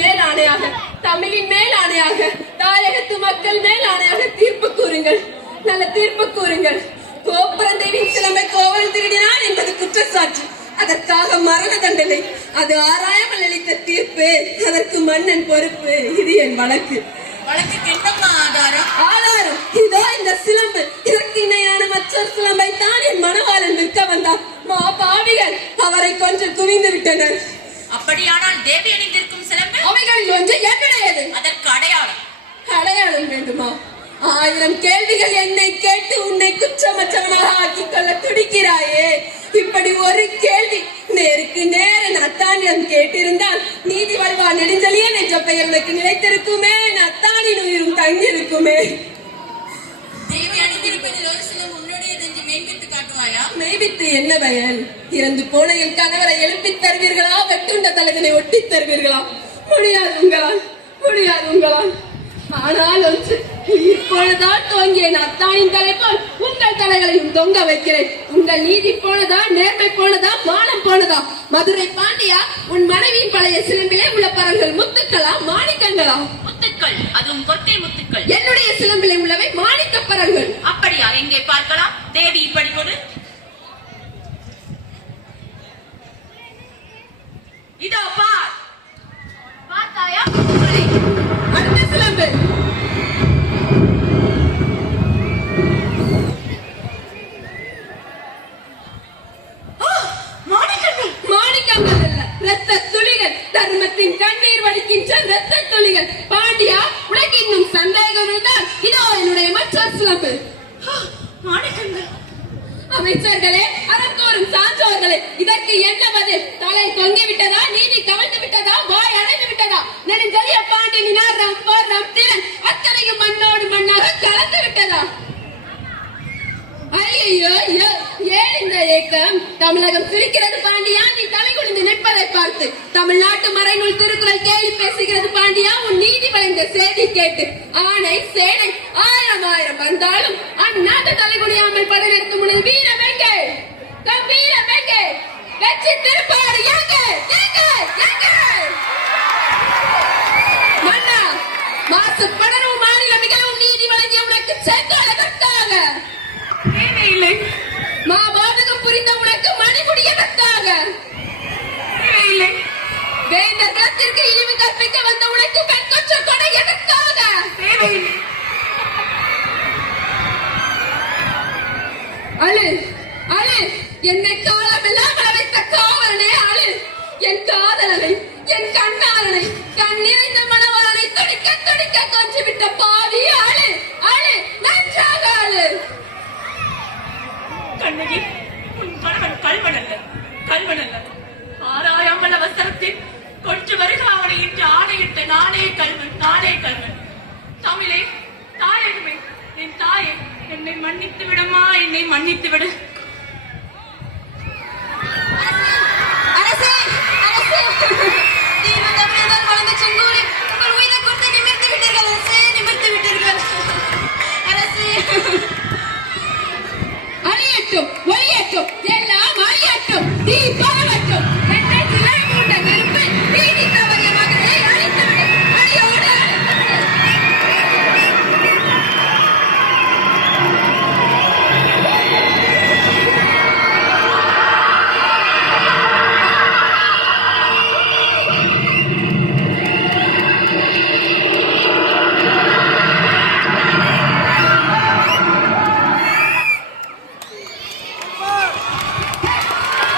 மேல் ஆணையாக, தமிழின் மேல் ஆணையாக, தாயகத்து மக்கள் மேல் ஆணையாக தீர்ப்பு கூறுங்கள், நல்ல தீர்ப்பு கூறுங்கள். கோபுரந்தேவின் சிலம்பை கோவலன் திருடினான் என்பது குற்றச்சாட்டு, அதற்காக மரண தண்டனை. அது ஆராயாமல் அளித்த தீர்ப்பு, அதற்கு மன்னன் பொறுப்பு. இது என் வழக்கு. வழக்குக்கு என்னம்மா ஆதாரம்? ஆதாரம் இதோ இந்த சிலம்பு. இதற்கு இணையான மற்றொரு சிலம்பை தான் என் மணவாளன் விற்க வந்தார். மா பாவிகள் அவரை கொஞ்சம் குவிந்து விட்டனர். அப்படியானால் தேவி அணிந்திருக்கும் சிலம்பு அவைகளில் ஒன்று என்னுடையது. அதற்கு அடையாளம்? அடையாளம் வேண்டுமா? 1000 கேள்விகள் என்னை கேட்டு உன்னை குற்றமற்றவனாக ஆக்கிக் கொள்ள துடிக்கிறாயே. இப்படி ஒரு கேள்வி நேருக்கு நேர அத்தானிடம் கேட்டிருந்தால் நீதி வருவா நெடுஞ்செழியன் என்ற பெயர் உனக்கு நிலைத்திருக்குமே, அத்தானின் உயிரும் தங்கியிருக்குமே. தேவி அணிந்திருப்பதில் ஒரு சிலம் உன்னுடையது என்று மெய்பித்து காட்டுவாயா? மெய்பித்து என்ன பயன்? இறந்து போன என் கணவரை எழுப்பித் தருவீர்களா, வெட்டுண்ட தலைவனை ஒட்டி தருவீர்களா? முடியாது உங்களால், முடியாது உங்களால். ஆனால் ஒன்று, இப்பொழுதுதான் துவங்கிய அத்தானின் தலை போல் உங்கள் தலைகளையும் தொங்க வைக்கிறேன். உங்கள் நீதி போனதா, நேர்மை போனதா, மானம் போனதா? மதுரை பாண்டியா, உன் மனைவியின் பழைய சிலம்பிலே உள்ள பரங்கள் முத்துக்களா, மாணிக்கங்களா? முத்துக்கள், அதுவும் கொட்டை முத்துக்கள். என்னுடைய சிலம்பிலே உள்ளவை மாணிக்க பரங்கள். அப்படியா? எங்கே பார்க்கலாம். தேவி இப்படி கொடு. இதோ பார். பார்த்தாயா? அடுத்த சிலம்பு. மாணிக்கங்கள் அல்ல, ரத்த துளிகள். தர்மத்தின் கண்ணீர் வடிக்கின்ற ரத்த துளிகள். பாண்டியா, உனக்கு இன்னும் சந்தேகம் இருந்தால் இதோ என்னுடைய மற்றொரு சிலம்பு. மாணிக்கங்கள். அமைச்சர்களே, அறத்தோறும் சான்றோர்களே, இதற்கு என்ன பதில்? தலை தொங்கி விட்டதா, நீதி கவிழ்ந்து விட்டதா, வாய் அடைந்து விட்டதா? நெடுஞ்செழிய பாண்டி நினாரம் போரம் திறன் அத்தனையும் மண்ணோடு மண்ணாக கலந்து விட்டதா? ஐயோ, ஏன் இந்த ஏக்கம்? தமிழகம் சிரிக்கிறது பாண்டியா, நீ தலை குனிந்து நிற்பதை பார்த்து. தமிழ்நாட்டு மறைநூல் திருக்குறள் கேள்வி பேசுகிறது பாண்டியா, உன் நீதி வளைந்த செய்தி கேட்டு. ஆணை சேனை 1000 வந்தாலும் அந்நாட்டு தலை குனியாமல் படை நிறுத்தும் உனது வீரம் எங்கே? வீரம் எங்கே? வெற்றி திருப்பாடு எங்கே? மன்னா, மாசுபடரும் மாநில மிகவும் நீதி வழங்கிய உனக்கு செங்கோல் எதற்காக? தேவையில்லை. மாபாதகம் புரிந்த உனக்கு மணிமுடி எதற்காக? தேவையில்லை. வேந்தர் குலத்திற்கு இழிவு கற்பிக்க வந்த உனக்கு பெண்கொற்ற கொடை எதற்காக? தேவையில்லை. அழு, அழு, என்னை காலமெல்லாம் அழைத்த காவலனே அழு. என் காதலனை, என் கண்ணாளனை, கண் நிறைந்த மணவாளனை துடிக்க துடிக்க கொஞ்சி விட்ட பாவி அழு, அழு, நன்றாக அழு. கண்ணகி, உன் கணவன் கல்வன் அல்ல, கல்வன் அல்ல. ஆராயாமல் அவசரத்தில் கொஞ்ச வருக அவனை இன்று ஆணையிட்ட நானே கல்வன், நானே கல்வன். தமிழே, தாயகமே, என் தாயே, என்னை மன்னித்து விடமா, என்னை மன்னித்து விடு.